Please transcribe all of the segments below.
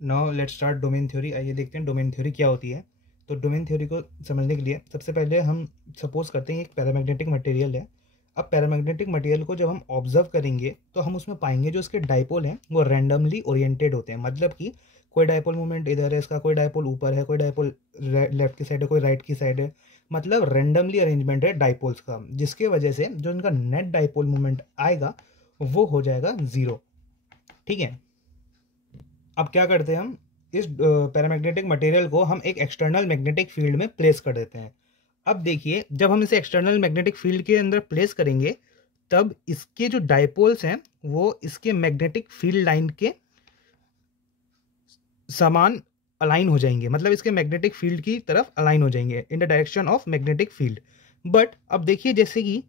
Now let's start domain theory. आइए देखते हैं डोमेन थ्योरी क्या होती है। तो डोमेन थ्योरी को समझने के लिए सबसे पहले हम सपोज करते हैं एक पैरामैग्नेटिक मटेरियल है। अब पैरामैग्नेटिक मटेरियल को जब हम ऑब्जर्व करेंगे तो हम उसमें पाएंगे जो उसके डाइपोल हैं वो रैंडमली ओरिएंटेड होते हैं। मतलब कि कोई डाइपोल मूवमेंट इधर है, इसका कोई डाइपोल ऊपर है, कोई डाइपोल लेफ्ट की साइड है, कोई राइट की साइड है। मतलब रैंडमली अरेंजमेंट है डाइपोल्स का, जिसके वजह से जो इनका नेट डाइपोल मूवमेंट आएगा वो हो जाएगा ज़ीरो। ठीक है। अब क्या करते हैं, हम इस पैरामैग्नेटिक मटेरियल को हम एक एक्सटर्नल मैग्नेटिक फील्ड में प्लेस कर देते हैं। अब देखिए, जब हम इसे एक्सटर्नल मैग्नेटिक फील्ड के अंदर प्लेस करेंगे तब इसके जो डाइपोल्स हैं वो इसके मैग्नेटिक फील्ड लाइन के समान अलाइन हो जाएंगे। मतलब इसके मैग्नेटिक फील्ड की तरफ अलाइन हो जाएंगे इन the direction of magnetic field. But अब देखिए, जैसे कि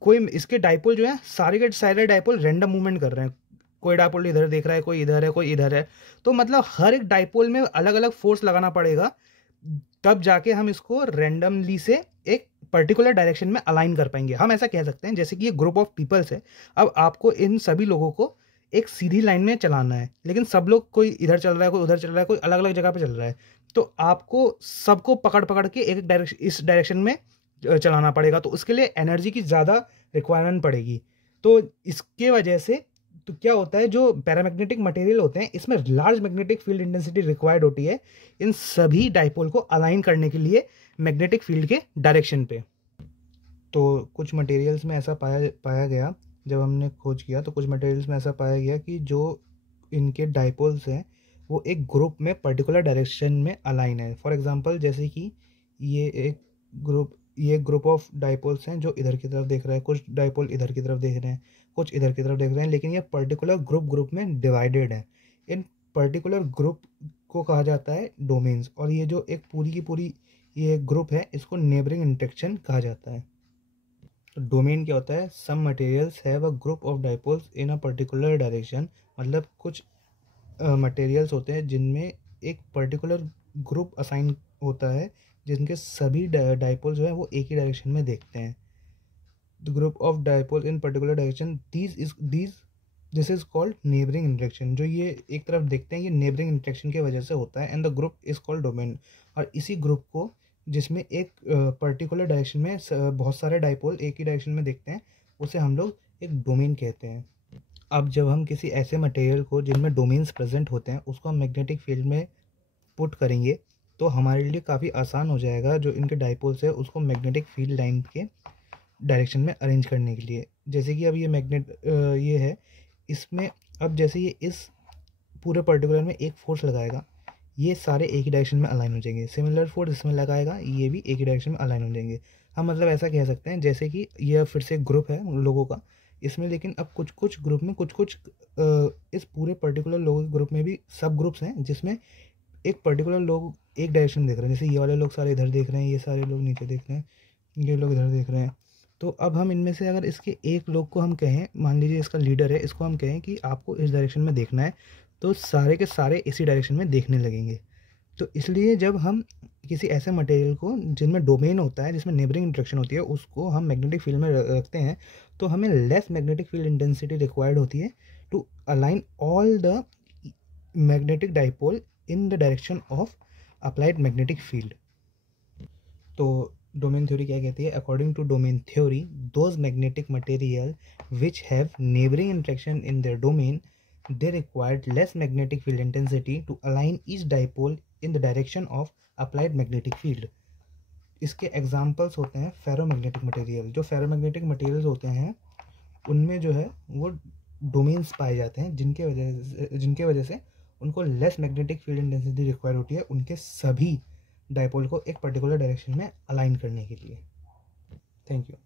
कोई इसके डाइपोल जो है सारे के सारे डाइपोल रैंडम मूवमेंट कर रहे हैं। कोई डाइपोल इधर देख रहा है, कोई इधर है, कोई इधर है। तो मतलब हर एक डाइपोल में अलग अलग फोर्स लगाना पड़ेगा, तब जाके हम इसको रैंडमली से एक पर्टिकुलर डायरेक्शन में अलाइन कर पाएंगे। हम ऐसा कह सकते हैं जैसे कि ये ग्रुप ऑफ पीपल्स है। अब आपको इन सभी लोगों को एक सीधी लाइन में चलाना है, लेकिन सब लोग, कोई इधर चल रहा है, कोई उधर चल रहा है, कोई अलग अलग जगह पे चल रहा है। तो आपको सबको पकड़ पकड़ के एक डायरेक्शन, इस डायरेक्शन में चलाना पड़ेगा। तो उसके लिए एनर्जी की ज़्यादा रिक्वायरमेंट पड़ेगी। तो इसके वजह से तो क्या होता है, जो पैरामैग्नेटिक मटेरियल होते हैं इसमें large magnetic field intensity required होती है इन सभी डाइपोल को अलाइन करने के लिए मैग्नेटिक फील्ड के डायरेक्शन पे। तो कुछ मटेरियल्स में ऐसा पाया पाया गया, जब हमने खोज किया तो कुछ मटेरियल्स में ऐसा पाया गया कि जो इनके डाइपोल्स हैं वो एक ग्रुप में पर्टिकुलर डायरेक्शन में अलाइन है। फॉर एग्जांपल, जैसे कि ये ग्रुप ऑफ डाइपोल्स हैं जो इधर की तरफ देख रहा है, कुछ डाइपोल इधर की तरफ देख रहे हैं, कुछ इधर की तरफ देख रहे हैं, लेकिन ये पर्टिकुलर ग्रुप में डिवाइडेड है। इन पर्टिकुलर ग्रुप को कहा जाता है डोमेन्स। और ये जो एक पूरी की पूरी ये ग्रुप है इसको नेबरिंग इंटरेक्शन कहा जाता है। तो डोमेन क्या होता है, some materials have a group of dipoles in a particular direction. मतलब कुछ मटेरियल्स होते हैं जिनमें एक पर्टिकुलर ग्रुप असाइन होता है जिनके सभी डाइपोल जो है वो एक ही डायरेक्शन में देखते हैं। The group of dipole in particular direction this is called neighbouring interaction. जो ये एक तरफ देखते हैं ये नेबरिंग इंटरेक्शन की वजह से होता है, and the group is called domain. और इसी ग्रुप को जिसमें एक पर्टिकुलर डायरेक्शन में बहुत सारे डाइपोल एक ही डायरेक्शन में देखते हैं उसे हम लोग एक डोमेन कहते हैं। अब जब हम किसी ऐसे मटेरियल को जिनमें डोमेन्स प्रेजेंट होते हैं उसको हम मैग्नेटिक फील्ड में पुट करेंगे तो हमारे लिए काफ़ी आसान हो जाएगा जो इनके डाइपोल्स है उसको मैग्नेटिक फील्ड लाइन के डायरेक्शन में अरेंज करने के लिए। जैसे कि अब ये ये है, इसमें अब जैसे ये इस पूरे पर्टिकुलर में एक फोर्स लगाएगा ये सारे एक ही डायरेक्शन में अलाइन हो जाएंगे। सिमिलर फोर्स इसमें लगाएगा ये भी एक ही डायरेक्शन में अलाइन हो जाएंगे। हम मतलब ऐसा कह सकते हैं जैसे कि यह फिर से ग्रुप है लोगों का इसमें, लेकिन अब कुछ कुछ ग्रुप में कुछ कुछ इस पूरे पर्टिकुलर लोगों के ग्रुप में भी सब ग्रुप्स हैं जिसमें एक पर्टिकुलर लोग एक डायरेक्शन देख रहे हैं। जैसे ये वाले लोग सारे इधर देख रहे हैं, ये सारे लोग नीचे देख रहे हैं, ये लोग इधर देख रहे हैं। तो अब हम इनमें से अगर इसके एक लोग को हम कहें, मान लीजिए इसका लीडर है, इसको हम कहें कि आपको इस डायरेक्शन में देखना है, तो सारे के सारे इसी डायरेक्शन में देखने लगेंगे। तो इसलिए जब हम किसी ऐसे मटेरियल को जिनमें डोमेन होता है जिसमें नेबरिंग इंटरेक्शन होती है उसको हम मैग्नेटिक फील्ड में रखते हैं तो हमें less magnetic field intensity required होती है to align all the magnetic dipole in the direction of applied magnetic field. तो डोमेन थ्योरी क्या कहती है, according to domain theory those magnetic material which have neighbouring interaction in their domain they required less magnetic field intensity to align each dipole in the direction of applied magnetic field। इसके examples होते हैं ferromagnetic material. जो ferromagnetic materials होते हैं उनमें जो है वो डोमेन्स पाए जाते हैं जिनके वजह से उनको less magnetic field intensity require होती है उनके सभी डाइपोल को एक पर्टिकुलर डायरेक्शन में अलाइन करने के लिए। Thank you.